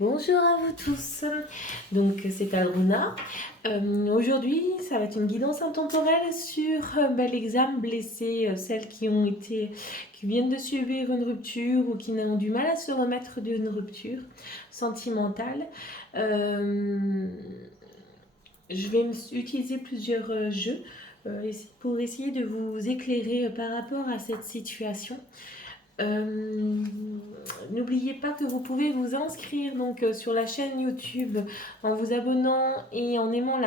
Bonjour à vous tous, donc c'est Alruna. Aujourd'hui ça va être une guidance intemporelle sur les âmes blessées, celles qui viennent de subir une rupture ou qui ont du mal à se remettre d'une rupture sentimentale. Je vais utiliser plusieurs jeux pour essayer de vous éclairer par rapport à cette situation. Euh, N'oubliez pas que vous pouvez vous inscrire donc sur la chaîne YouTube en vous abonnant et en aimant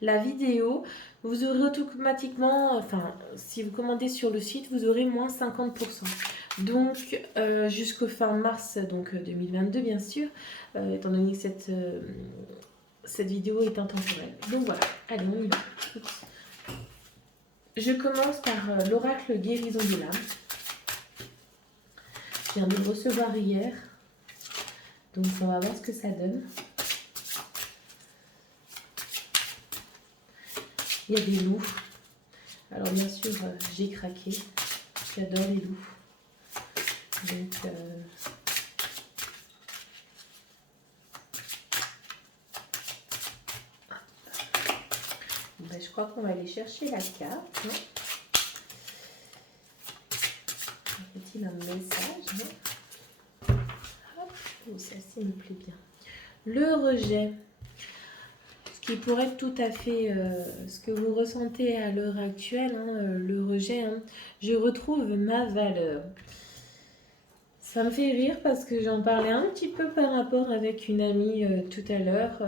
la vidéo. Vous aurez automatiquement, enfin, si vous commandez sur le site, vous aurez moins 50%. Donc, jusqu'au fin mars donc, 2022, bien sûr, étant donné que cette vidéo est intemporelle. Donc voilà, allez, on y va. Je commence par l'oracle guérison de l'âme. Je viens de le recevoir hier. Donc on va voir ce que ça donne. Il y a des loups. Alors bien sûr, j'ai craqué. J'adore les loups. Donc je crois qu'on va aller chercher la carte. Y a-t-il un message? Hop, ça me plaît bien. Le rejet. Ce qui pourrait être tout à fait ce que vous ressentez à l'heure actuelle, le rejet. Je retrouve ma valeur. Ça me fait rire parce que j'en parlais un petit peu par rapport avec une amie tout à l'heure.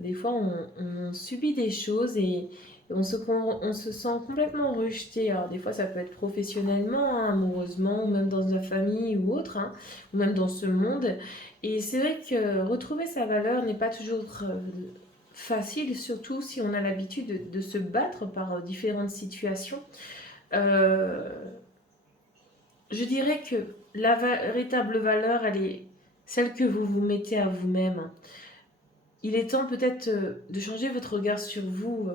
Des fois, on subit des choses et on se sent complètement rejeté. Alors, des fois, ça peut être professionnellement, amoureusement, ou même dans la famille ou autre, ou même dans ce monde. Et c'est vrai que retrouver sa valeur n'est pas toujours facile, surtout si on a l'habitude de se battre par différentes situations. Euh, je dirais que la véritable valeur, elle est celle que vous vous mettez à vous-même. Il est temps peut-être de changer votre regard sur vous.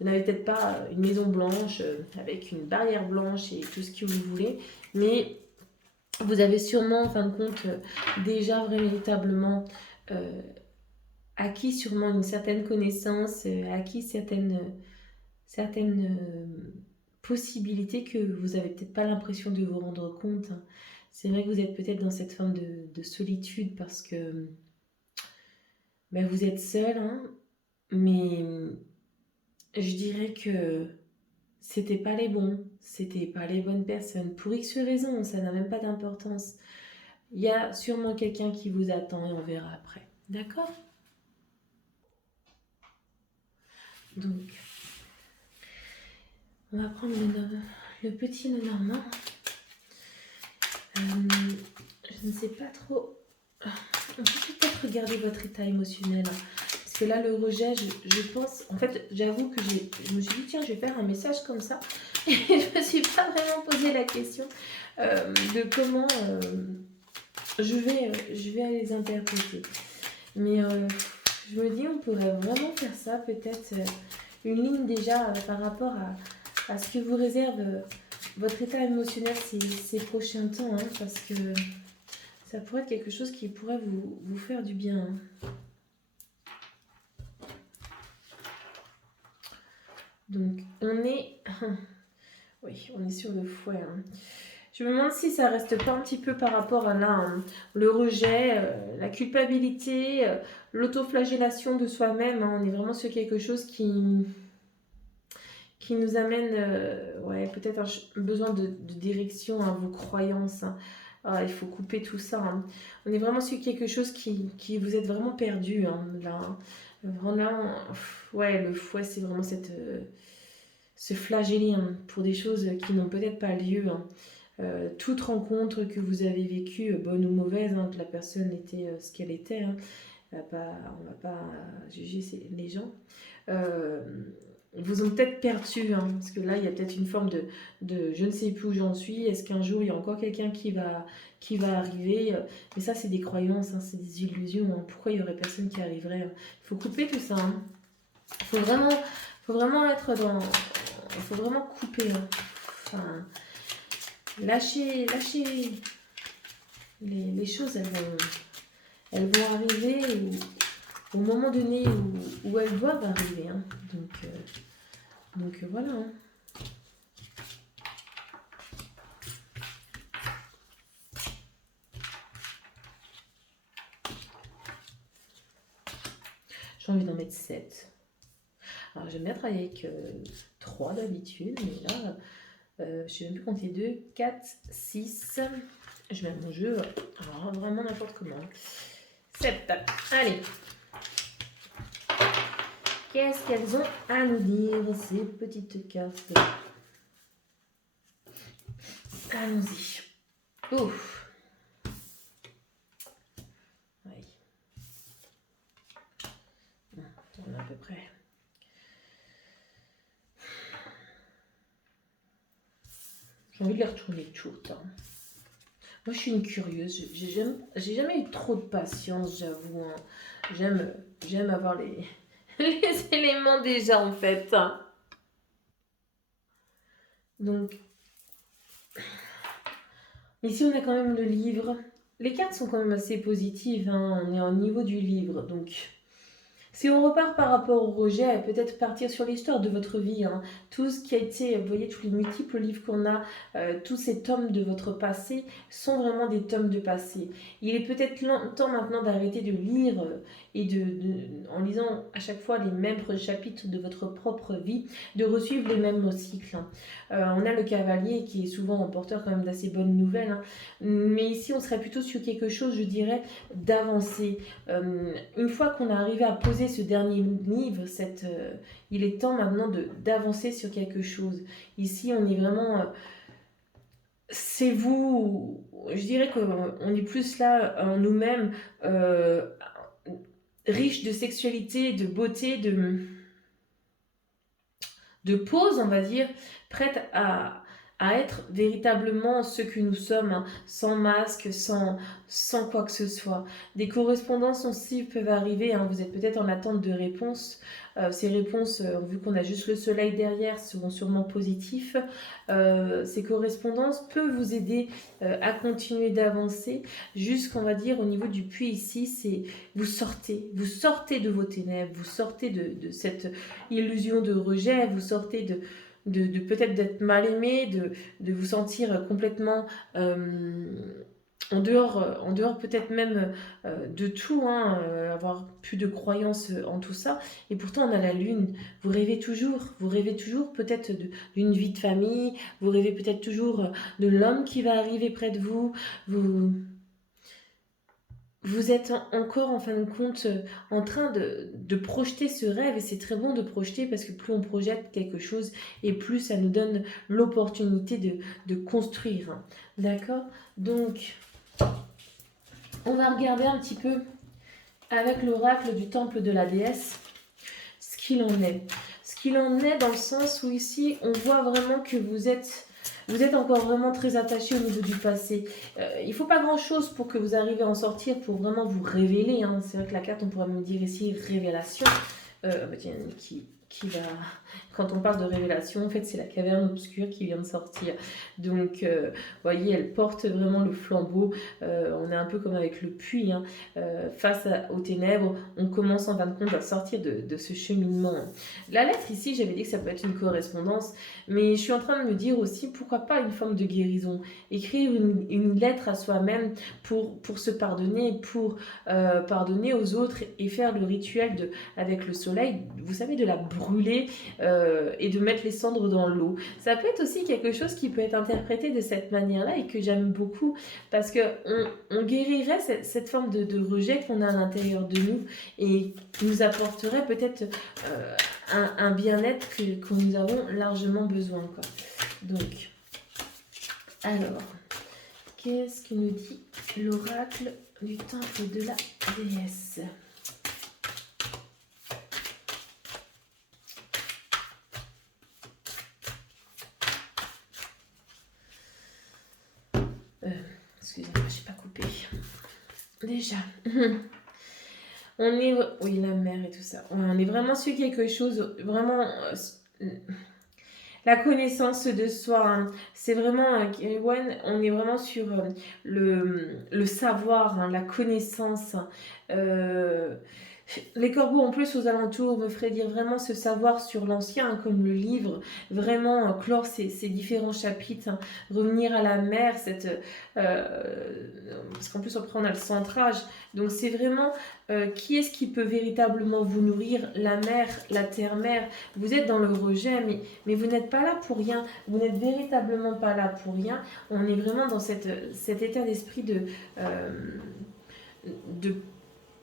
Vous n'avez peut-être pas une maison blanche avec une barrière blanche et tout ce que vous voulez, mais vous avez sûrement en fin de compte déjà véritablement acquis sûrement une certaine connaissance, acquis certaines possibilités que vous n'avez peut-être pas l'impression de vous rendre compte. C'est vrai que vous êtes peut-être dans cette forme de solitude parce que vous êtes seul, mais je dirais que c'était pas les bons, c'était pas les bonnes personnes. Pour X raisons, ça n'a même pas d'importance. Il y a sûrement quelqu'un qui vous attend et on verra après. D'accord? Donc, on va prendre le petit Lenormand. Je ne sais pas trop. On peut peut-être regarder votre état émotionnel. Parce que là, le rejet, je pense. En fait, j'avoue que je me suis dit, tiens, je vais faire un message comme ça. Et je ne me suis pas vraiment posé la question de comment je vais les interpréter. Mais je me dis, on pourrait vraiment faire ça. Peut-être une ligne déjà par rapport à ce que vous réserve votre état émotionnel ces prochains temps. Parce que ça pourrait être quelque chose qui pourrait vous faire du bien. Donc, oui, on est sur le fouet. Je me demande si ça reste pas un petit peu par rapport à là, le rejet, la culpabilité, l'autoflagellation de soi-même. On est vraiment sur quelque chose qui nous amène peut-être un besoin de direction à vos croyances. Il faut couper tout ça. On est vraiment sur quelque chose qui vous êtes vraiment perdu là. Vraiment, le fouet, c'est vraiment se flageller pour des choses qui n'ont peut-être pas lieu. Toute rencontre que vous avez vécue, bonne ou mauvaise, que la personne était ce qu'elle était, on ne va pas juger les gens. Vous ont peut-être perdu, parce que là, il y a peut-être une forme de je ne sais plus où j'en suis, est-ce qu'un jour, il y a encore quelqu'un qui va arriver? Mais ça, c'est des croyances, c'est des illusions. Pourquoi il n'y aurait personne qui arriverait? Il faut couper tout ça. Il faut vraiment être dans... Il faut vraiment couper. Enfin, lâcher les choses, elles vont arriver au moment donné où elles doivent arriver. Hein. Donc voilà. Hein. J'ai envie d'en mettre 7. Alors j'aime bien travailler avec 3 d'habitude, mais là, je ne sais même plus compter 2, 4, 6. Je mets mon jeu, alors vraiment n'importe comment. 7. Allez. Qu'est-ce qu'elles ont à nous dire, ces petites cartes? Allons-y. Ouf. Oui. On est à peu près. J'ai envie de les retourner toutes. Hein. Moi, je suis une curieuse. J'ai jamais eu trop de patience, j'avoue. Hein. J'aime avoir les éléments déjà, en fait. Hein. Donc, ici, on a quand même le livre. Les cartes sont quand même assez positives. Hein. On est au niveau du livre. Donc, si on repart par rapport au rejet, peut-être partir sur l'histoire de votre vie. Hein. Tout ce qui a été, vous voyez, tous les multiples livres qu'on a, tous ces tomes de votre passé sont vraiment des tomes de passé. Il est peut-être temps maintenant d'arrêter de lire et en lisant à chaque fois les mêmes chapitres de votre propre vie, de resuivre les mêmes cycles. Hein. On a le cavalier qui est souvent un porteur quand même d'assez bonnes nouvelles. Hein. Mais ici, on serait plutôt sur quelque chose, je dirais, d'avancer. Une fois qu'on a arrivé à poser ce dernier livre, il est temps maintenant d'avancer sur quelque chose. Ici, on est vraiment... c'est vous... Je dirais qu'on est plus là en nous-mêmes, riche de sexualité, de beauté, de pause, on va dire, prête à être véritablement ce que nous sommes, hein, sans masque, sans quoi que ce soit. Des correspondances aussi peuvent arriver, hein, vous êtes peut-être en attente de réponses. Ces réponses, vu qu'on a juste le soleil derrière, seront sûrement positives. Ces correspondances peuvent vous aider à continuer d'avancer jusqu'on va dire au niveau du puits ici, c'est vous sortez de vos ténèbres, vous sortez de cette illusion de rejet, vous sortez de peut-être d'être mal aimé, de vous sentir complètement en dehors peut-être même de tout, hein, avoir plus de croyances en tout ça. Et pourtant, on a la lune. Vous rêvez toujours peut-être d'une vie de famille, vous rêvez peut-être toujours de l'homme qui va arriver près de vous, vous êtes encore en fin de compte en train de projeter ce rêve et c'est très bon de projeter parce que plus on projette quelque chose et plus ça nous donne l'opportunité de construire. Hein. D'accord? Donc, on va regarder un petit peu avec l'oracle du temple de la déesse ce qu'il en est. Ce qu'il en est dans le sens où ici on voit vraiment que vous êtes encore vraiment très attaché au niveau du passé. Il ne faut pas grand-chose pour que vous arriviez à en sortir, pour vraiment vous révéler. Hein. C'est vrai que la carte, on pourrait me dire ici révélation. Tiens, qui va... Quand on parle de révélation, en fait, c'est la caverne obscure qui vient de sortir. Donc, vous voyez, elle porte vraiment le flambeau. On est un peu comme avec le puits. Hein. Face aux ténèbres, on commence en fin de compte à sortir de ce cheminement. La lettre ici, j'avais dit que ça peut être une correspondance, mais je suis en train de me dire aussi, pourquoi pas une forme de guérison. Écrire une lettre à soi-même pour se pardonner, pour pardonner aux autres et faire le rituel avec le soleil, vous savez, de la brûler et de mettre les cendres dans l'eau. Ça peut être aussi quelque chose qui peut être interprété de cette manière-là et que j'aime beaucoup parce qu'on guérirait cette forme de rejet qu'on a à l'intérieur de nous et qui nous apporterait peut-être un bien-être que nous avons largement besoin. Quoi. Donc, alors, qu'est-ce que nous dit l'oracle du temple de la déesse ? Excusez-moi, je n'ai pas coupé. Déjà. On est... Oui, la mer et tout ça. On est vraiment sur quelque chose... Vraiment... la connaissance de soi. Hein. C'est vraiment, ouais, on est vraiment sur le savoir, hein, la connaissance. Euh, les corbeaux en plus aux alentours me feraient dire vraiment ce savoir sur l'ancien, hein, comme le livre, vraiment clore ces différents chapitres, hein, revenir à la mer, parce qu'en plus après on a le centrage, donc c'est vraiment qui est-ce qui peut véritablement vous nourrir, la mer, la terre-mère. Vous êtes dans le rejet, mais vous n'êtes pas là pour rien, vous n'êtes véritablement pas là pour rien, on est vraiment dans cet état d'esprit euh, de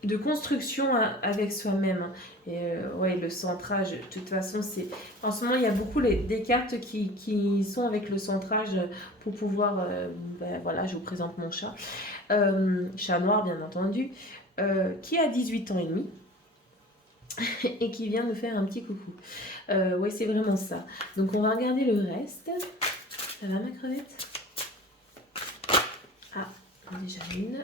de construction avec soi-même. Et ouais, le centrage, de toute façon, c'est... En ce moment, il y a beaucoup des cartes qui sont avec le centrage pour pouvoir... ben, voilà, je vous présente mon chat. Chat noir, bien entendu, qui a 18 ans et demi et qui vient me faire un petit coucou. Ouais, c'est vraiment ça. Donc, on va regarder le reste. Ça va, ma crevette? Ah, déjà une.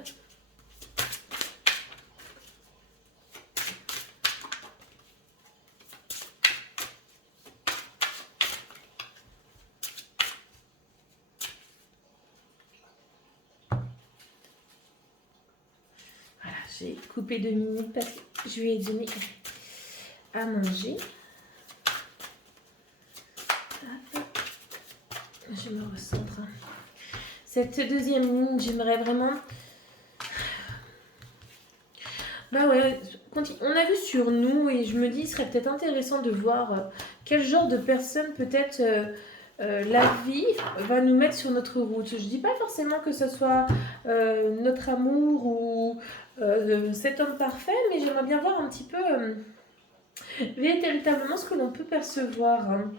J'ai coupé 2 minutes parce que je lui ai donné à manger. Hop. Je me recentre. Cette deuxième ligne, j'aimerais vraiment... Bah ouais, on a vu sur nous et je me dis, il serait peut-être intéressant de voir quel genre de personne peut-être la vie va nous mettre sur notre route. Je dis pas forcément que ce soit notre amour ou cet homme parfait, mais j'aimerais bien voir un petit peu véritablement ce que l'on peut percevoir. Hein.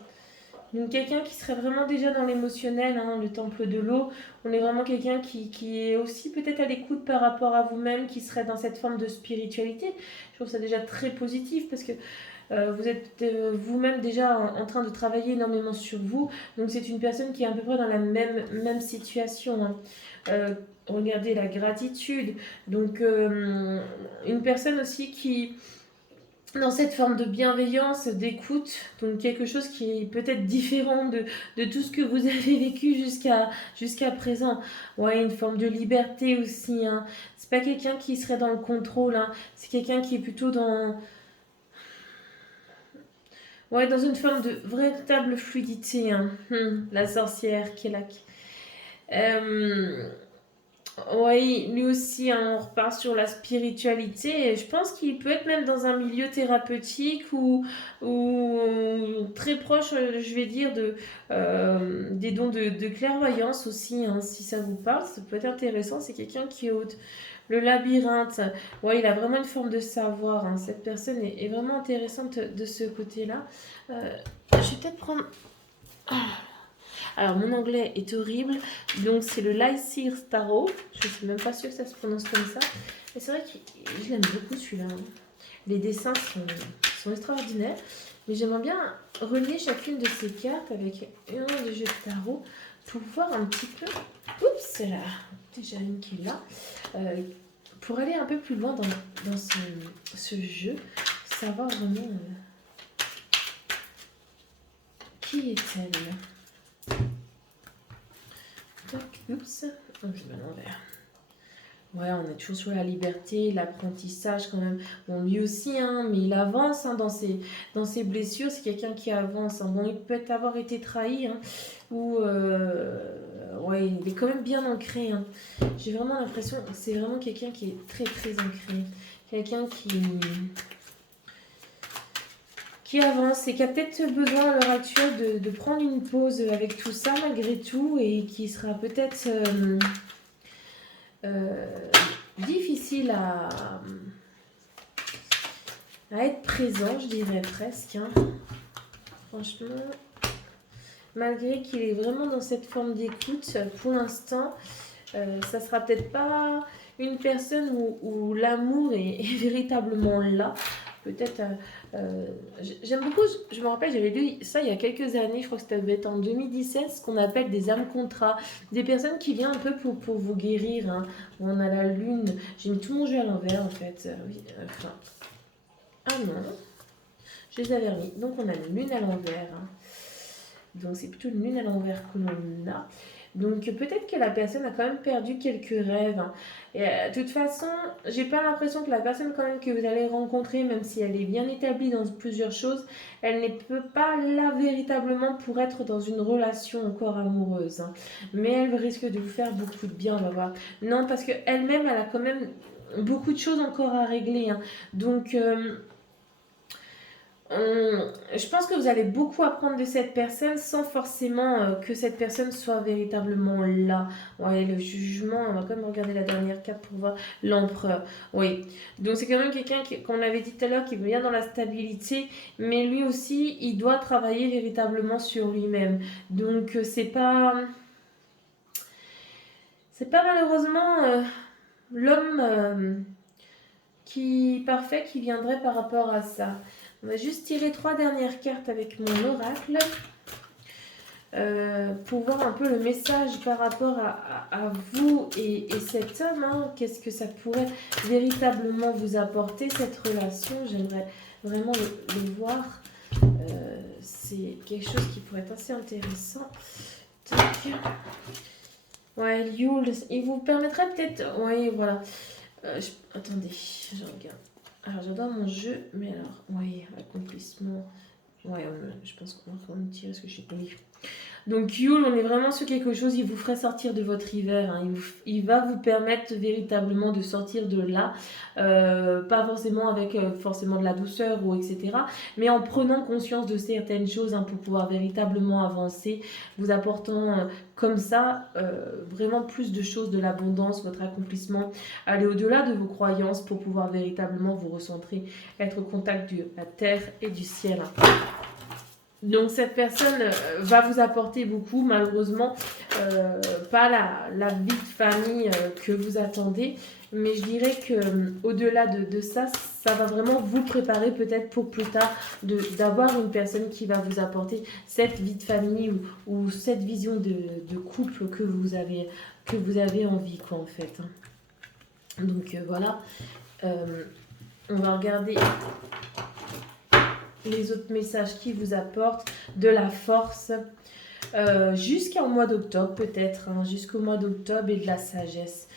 Donc quelqu'un qui serait vraiment déjà dans l'émotionnel, hein, le temple de l'eau. On est vraiment quelqu'un qui est aussi peut-être à l'écoute par rapport à vous-même, qui serait dans cette forme de spiritualité. Je trouve ça déjà très positif parce que vous êtes vous-même déjà en train de travailler énormément sur vous. Donc c'est une personne qui est à peu près dans la même situation. Hein. Regardez la gratitude. Donc une personne aussi qui dans cette forme de bienveillance, d'écoute, donc quelque chose qui est peut-être différent de tout ce que vous avez vécu jusqu'à présent. Ouais, une forme de liberté aussi. Hein. C'est pas quelqu'un qui serait dans le contrôle, hein. C'est quelqu'un qui est plutôt ouais, dans une forme de véritable fluidité. Hein. La sorcière qui est là. Oui, lui aussi, hein, on repart sur la spiritualité. Et je pense qu'il peut être même dans un milieu thérapeutique ou très proche, je vais dire, des dons de clairvoyance aussi, hein, si ça vous parle. Ça peut être intéressant. C'est quelqu'un qui est le labyrinthe. Ouais, il a vraiment une forme de savoir. Hein. Cette personne est vraiment intéressante de ce côté-là. Je vais peut-être prendre... Alors, mon anglais est horrible, donc c'est le Lycir Tarot. Je ne suis même pas sûre que ça se prononce comme ça. Mais c'est vrai que je l'aime beaucoup celui-là. Hein. Les dessins sont extraordinaires. Mais j'aimerais bien relier chacune de ces cartes avec un des jeux de tarot pour voir un petit peu. Oups, c'est là. Déjà une qui est là. Pour aller un peu plus loin dans ce jeu, savoir vraiment qui est-elle. Oups, je vais à l'envers. Ouais, on est toujours sur la liberté, l'apprentissage quand même. Bon, lui aussi, hein, mais il avance hein, dans ses blessures. C'est quelqu'un qui avance. Hein. Bon, il peut avoir été trahi, hein, ou ouais, il est quand même bien ancré. Hein. J'ai vraiment l'impression que c'est vraiment quelqu'un qui est très très ancré. Quelqu'un qui avance et qui a peut-être besoin à l'heure actuelle de prendre une pause avec tout ça malgré tout et qui sera peut-être difficile à être présent, je dirais presque. Hein. Franchement, malgré qu'il est vraiment dans cette forme d'écoute, pour l'instant, ça sera peut-être pas une personne où l'amour est véritablement là. Peut-être, j'aime beaucoup, je me rappelle, j'avais lu ça il y a quelques années, je crois que ça devait être en 2017, ce qu'on appelle des âmes contrats, des personnes qui viennent un peu pour vous guérir. Hein. On a la lune, j'ai mis tout mon jeu à l'envers en fait, oui, enfin, ah non, je les avais remis, donc on a la lune à l'envers. Hein. Donc c'est plutôt une lune à l'envers que l'on a. Donc peut-être que la personne a quand même perdu quelques rêves. Hein. Et, de toute façon, j'ai pas l'impression que la personne quand même que vous allez rencontrer, même si elle est bien établie dans plusieurs choses, elle ne peut pas là véritablement pour être dans une relation encore amoureuse. Hein. Mais elle risque de vous faire beaucoup de bien, on va voir. Non, parce qu'elle-même, elle a quand même beaucoup de choses encore à régler. Hein. Donc... je pense que vous allez beaucoup apprendre de cette personne sans forcément que cette personne soit véritablement là. Ouais, le jugement, on va quand même regarder la dernière carte pour voir l'empereur. Oui, donc c'est quand même quelqu'un qui, comme on l'avait dit tout à l'heure, qui vient dans la stabilité, mais lui aussi, il doit travailler véritablement sur lui-même. Donc c'est pas malheureusement l'homme qui parfait qui viendrait par rapport à ça. On va juste tirer 3 dernières cartes avec mon oracle pour voir un peu le message par rapport à vous et cet homme. Hein. Qu'est-ce que ça pourrait véritablement vous apporter, cette relation? J'aimerais vraiment le voir. C'est quelque chose qui pourrait être assez intéressant. Tac. Ouais, Yule, il vous permettrait peut-être... Oui, voilà. Attendez, je regarde. Alors, j'adore mon jeu, mais alors, oui, accomplissement. Ouais, je pense qu'on va quand même tirer ce que j'ai pris. Donc, Yule, on est vraiment sur quelque chose, il vous ferait sortir de votre hiver. Hein. Il va vous permettre véritablement de sortir de là. Pas forcément avec forcément de la douceur ou etc. Mais en prenant conscience de certaines choses hein, pour pouvoir véritablement avancer, vous apportant comme ça vraiment plus de choses, de l'abondance, votre accomplissement, aller au-delà de vos croyances pour pouvoir véritablement vous recentrer, être au contact de la terre et du ciel. Donc cette personne va vous apporter beaucoup, malheureusement, pas la vie de famille que vous attendez, mais je dirais que au-delà de ça, ça va vraiment vous préparer peut-être pour plus tard d'avoir une personne qui va vous apporter cette vie de famille ou cette vision de couple que vous avez envie, quoi, en fait. Donc voilà, on va regarder les autres messages qui vous apportent de la force jusqu'au mois d'octobre peut-être, hein, jusqu'au mois d'octobre et de la sagesse.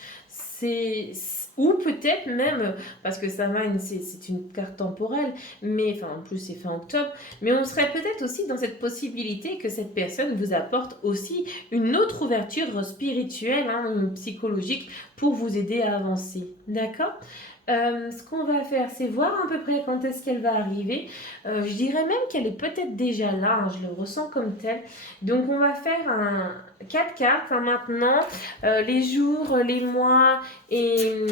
Ou peut-être même, parce que Samhain c'est une carte temporelle, mais enfin en plus c'est fin octobre, mais on serait peut-être aussi dans cette possibilité que cette personne vous apporte aussi une autre ouverture spirituelle, hein, psychologique, pour vous aider à avancer. D'accord ? Ce qu'on va faire, c'est voir à peu près quand est-ce qu'elle va arriver. Je dirais même qu'elle est peut-être déjà là, hein, je le ressens comme tel. Donc on va faire 4 cartes hein, maintenant, les jours, les mois et...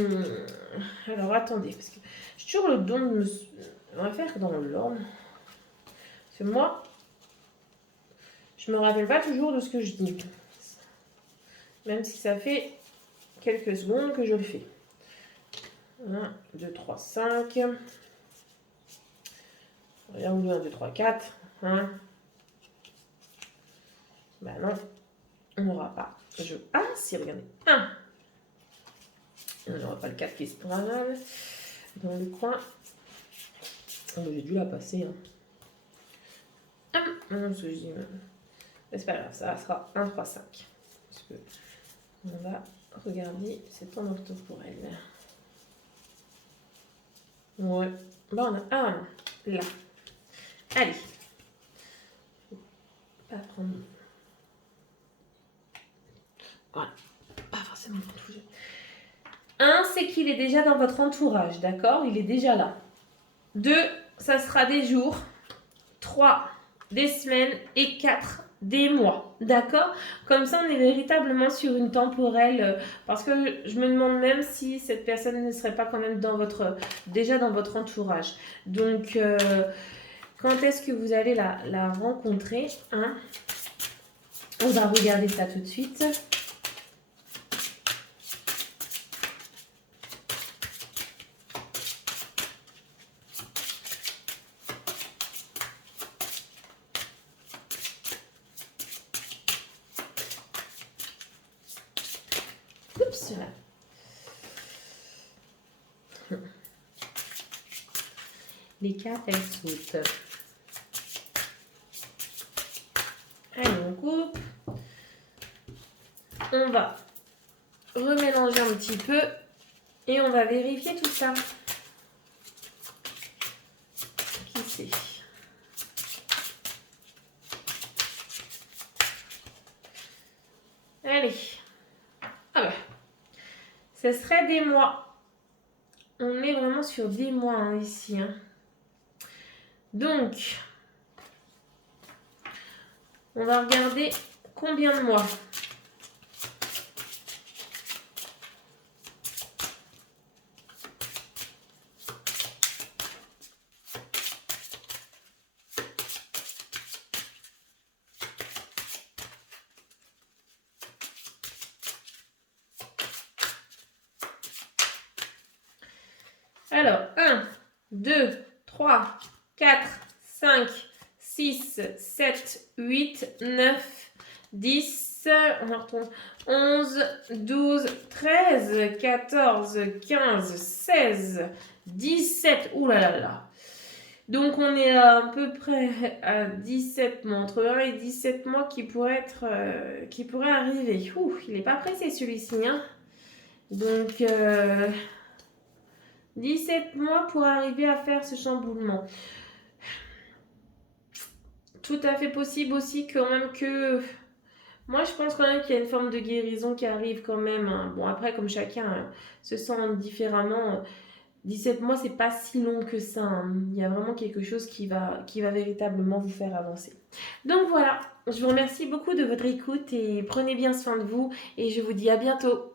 Alors attendez, parce que j'ai toujours le don de me... On va faire dans l'ordre. Parce que moi, je me rappelle pas toujours de ce que je dis. Même si ça fait quelques secondes que je le fais. 1, 2, 3, 5. Rien ou 1, 2, 3, 4. Hein. Ben non, on n'aura pas. Ah si, regardez. 1. On n'aura pas le 4 qui se prend mal dans le coin. Oh, j'ai dû la passer. Hein. Non, ce que je dis. C'est pas grave, ça sera 1, 3, 5. Parce que on va regarder cet ordre pour elle. Ouais. Bon, on a un là. Allez. Pas prendre. Voilà. Pas forcément pour tout. 1, c'est qu'il est déjà dans votre entourage, d'accord? Il est déjà là. 2, ça sera des jours. 3, des semaines. Et 4, des mois, d'accord? Comme ça, on est véritablement sur une temporelle, parce que je me demande même si cette personne ne serait pas quand même déjà dans votre entourage. Donc, quand est-ce que vous allez la rencontrer hein? On va regarder ça tout de suite. Oups là. Les cartes, elles sautent. Allez. regroupe. On va remélanger un petit peu et on va vérifier tout ça. Qui sait? Allez. Ah bah. Ce serait des mois. On est vraiment sur des mois hein, ici. Hein. Donc, on va regarder combien de mois. Alors, 1, 2, 3, 4, 5, 6, 7, 8, 9, 10, on retourne, 11, 12, 13, 14, 15, 16, 17, ouh là là là. Donc on est à peu près à 17 mois, entre 1 et 17 mois qui pourraient arriver. Ouh, il n'est pas pressé celui-ci, hein. Donc 17 mois pour arriver à faire ce chamboulement. Tout à fait possible aussi quand même que... Moi, je pense quand même qu'il y a une forme de guérison qui arrive quand même. Hein. Bon, après, comme chacun se sent différemment, 17 mois, c'est pas si long que ça. Hein. Il y a vraiment quelque chose qui va véritablement vous faire avancer. Donc voilà, je vous remercie beaucoup de votre écoute et prenez bien soin de vous et je vous dis à bientôt.